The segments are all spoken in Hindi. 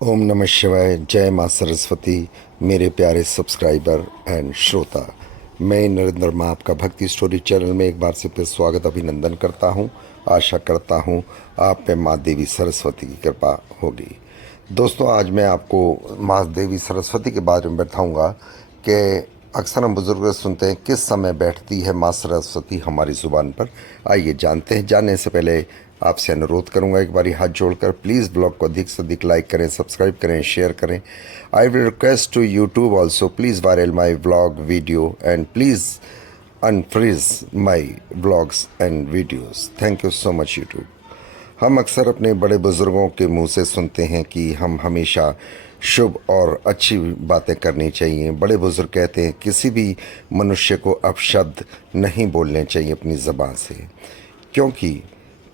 ओम नमः शिवाय। जय माँ सरस्वती। मेरे प्यारे सब्सक्राइबर एंड श्रोता, मैं नरेंद्र माँ आपका भक्ति स्टोरी चैनल में एक बार से फिर स्वागत अभिनंदन करता हूँ। आशा करता हूँ आप पे माँ देवी सरस्वती की कृपा होगी। दोस्तों, आज मैं आपको माँ देवी सरस्वती के बारे में बताऊँगा कि अक्सर हम बुज़ुर्ग सुनते हैं किस समय बैठती है माँ सरस्वती हमारी ज़ुबान पर। आइए जानते हैं। जानने से पहले आपसे अनुरोध करूंगा, एक बारी हाथ जोड़कर प्लीज़ ब्लॉग को अधिक से अधिक लाइक करें, सब्सक्राइब करें, शेयर करें। I will request to YouTube also please viral my vlog video and please unfreeze my vlogs and videos. Thank you so much YouTube. हम अक्सर अपने बड़े बुज़ुर्गों के मुंह से सुनते हैं कि हम हमेशा शुभ और अच्छी बातें करनी चाहिए। बड़े बुज़ुर्ग कहते हैं किसी भी मनुष्य को अपशब्द नहीं बोलने चाहिए अपनी ज़बान से, क्योंकि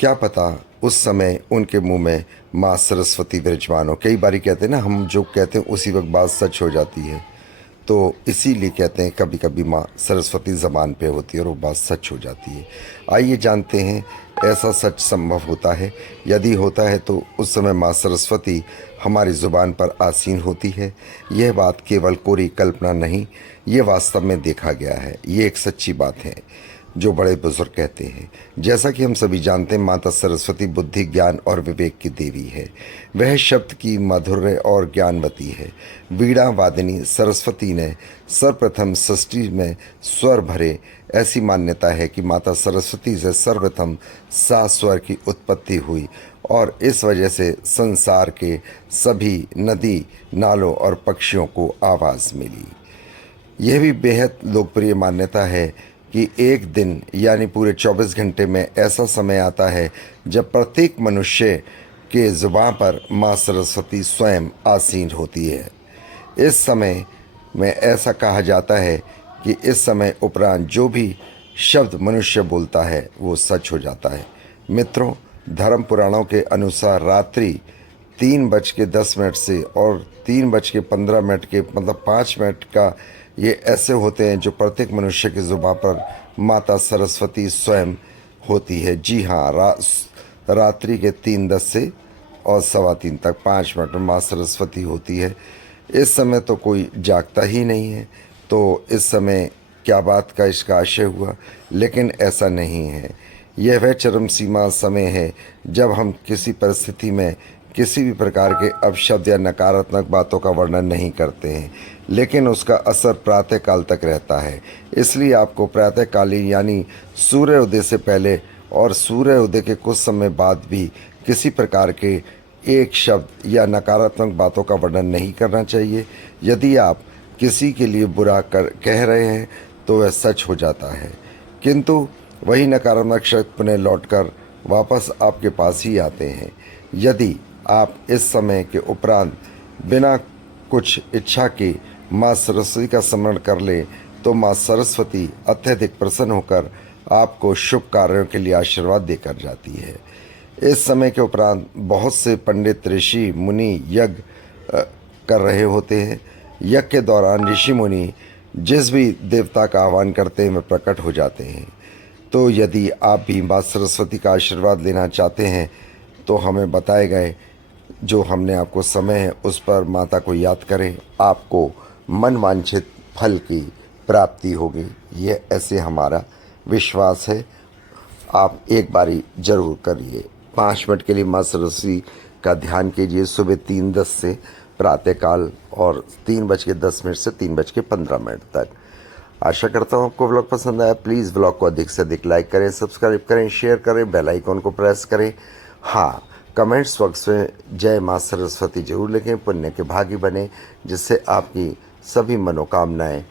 क्या पता उस समय उनके मुंह में माँ सरस्वती विराजमान हो। कई बारी कहते हैं ना, हम जो कहते हैं उसी वक्त बात सच हो जाती है। तो इसीलिए कहते हैं कभी कभी माँ सरस्वती ज़बान पे होती है और वो बात सच हो जाती है। आइए जानते हैं, ऐसा सच संभव होता है? यदि होता है तो उस समय माँ सरस्वती हमारी ज़ुबान पर आसीन होती है। यह बात केवल कोरी कल्पना नहीं, ये वास्तव में देखा गया है। ये एक सच्ची बात है जो बड़े बुजुर्ग कहते हैं। जैसा कि हम सभी जानते हैं, माता सरस्वती बुद्धि, ज्ञान और विवेक की देवी है। वह शब्द की माधुर्य और ज्ञानवती है। वीणा वादिनी सरस्वती ने सर्वप्रथम सृष्टि में स्वर भरे। ऐसी मान्यता है कि माता सरस्वती से सर्वप्रथम 7 स्वर की उत्पत्ति हुई और इस वजह से संसार के सभी नदी, नालों और पक्षियों को आवाज़ मिली। यह भी बेहद लोकप्रिय मान्यता है कि एक दिन यानी पूरे 24 घंटे में ऐसा समय आता है जब प्रत्येक मनुष्य के ज़ुबान पर माँ सरस्वती स्वयं आसीन होती है। इस समय में ऐसा कहा जाता है कि इस समय उपरांत जो भी शब्द मनुष्य बोलता है वो सच हो जाता है। मित्रों, धर्म पुराणों के अनुसार रात्रि 3:10 से और 3:15 के मतलब 5 मिनट का ये ऐसे होते हैं जो प्रत्येक मनुष्य की ज़ुबान पर माता सरस्वती स्वयं होती है। जी हाँ, रात्रि के 3:10 से और 3:15 तक 5 मिनट में माँ सरस्वती होती है। इस समय तो कोई जागता ही नहीं है, तो इस समय क्या बात का इसका आशय हुआ, लेकिन ऐसा नहीं है। यह वह चरम सीमा समय है जब हम किसी परिस्थिति में किसी भी प्रकार के अपशब्द या नकारात्मक बातों का वर्णन नहीं करते हैं, लेकिन उसका असर प्रातःकाल तक रहता है। इसलिए आपको प्रातःकालीन यानी सूर्य उदय से पहले और सूर्य उदय के कुछ समय बाद भी किसी प्रकार के एक शब्द या नकारात्मक बातों का वर्णन नहीं करना चाहिए। यदि आप किसी के लिए बुरा कह रहे हैं तो वह सच हो जाता है, किंतु वही नकारात्मक शब्द पुनः लौटकर वापस आपके पास ही आते हैं। यदि आप इस समय के उपरांत बिना कुछ इच्छा के माँ सरस्वती का स्मरण कर ले तो माँ सरस्वती अत्यधिक प्रसन्न होकर आपको शुभ कार्यों के लिए आशीर्वाद देकर जाती है। इस समय के उपरांत बहुत से पंडित, ऋषि मुनि यज्ञ कर रहे होते हैं। यज्ञ के दौरान ऋषि मुनि जिस भी देवता का आह्वान करते हैं वे प्रकट हो जाते हैं। तो यदि आप भी माँ सरस्वती का आशीर्वाद लेना चाहते हैं तो हमें बताए गए जो हमने आपको समय है उस पर माता को याद करें, आपको मन वांछित फल की प्राप्ति होगी। यह ऐसे हमारा विश्वास है। आप एक बारी जरूर करिए। 5 मिनट के लिए माँ सरस्वती का ध्यान कीजिए सुबह 3:10 से प्रातःकाल और 3:10 से 3:15 तक। आशा करता हूँ आपको व्लॉग पसंद आया। प्लीज़ व्लॉग को अधिक से अधिक लाइक करें, सब्सक्राइब करें, शेयर करें, बेल आइकॉन को प्रेस करें। हाँ, कमेंट्स बॉक्स में जय माँ सरस्वती जरूर लिखें, पुण्य के भागी बने, जिससे आपकी सभी मनोकामनाएं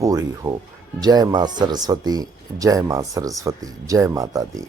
पूरी हो। जय माँ सरस्वती, जय माँ सरस्वती, जय माता दी।